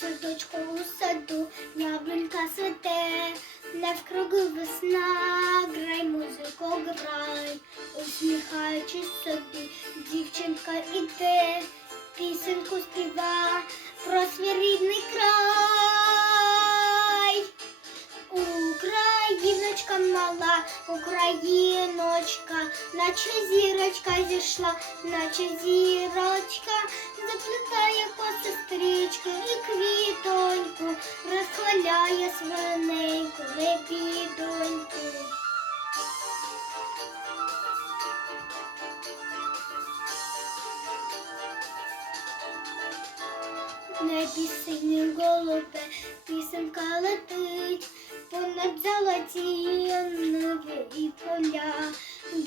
садочку у саду, яблунька цвете, навкруги весна, грай, музику, грай, усміхаючись собі, дівчинка іде, пісеньку співа про свій рідний край. Україночка мала, Україночка, наче зірочка зійшла, наче зірочка, заплетає по сестрички розхваляє свиненьку, лебідоньку. В небі голубе, пісенка летить, понад золоті ниви і поля.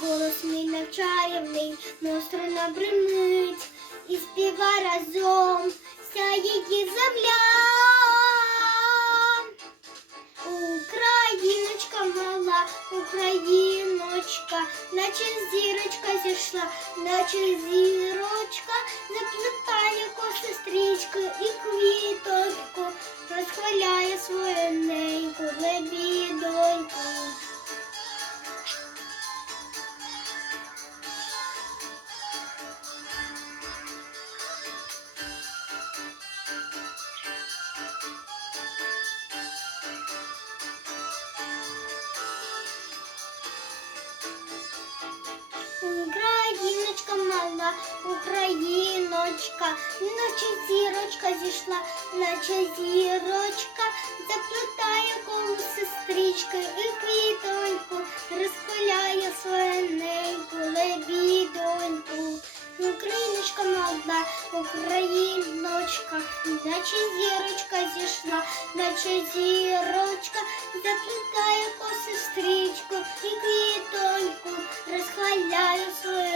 Голос мій навчарівний, монструна бримить, і співа разом вся її земля. Україночка, наче зірочка зійшла, наче зірочка, заплетає коси стрічки і квіточку, розхваляє свою неньку, лебідоньку. зійшла Україночка, наче зірочка зійшла, наче зірочка, заплетає коло сестрички і квітоньку, розпиляє своєненьку, лебідоньку. Україночка молода, Україночка, наче зірочка зійшла, наче зірочка, заплетає по сестричку і квітоньку, розхваляє свою.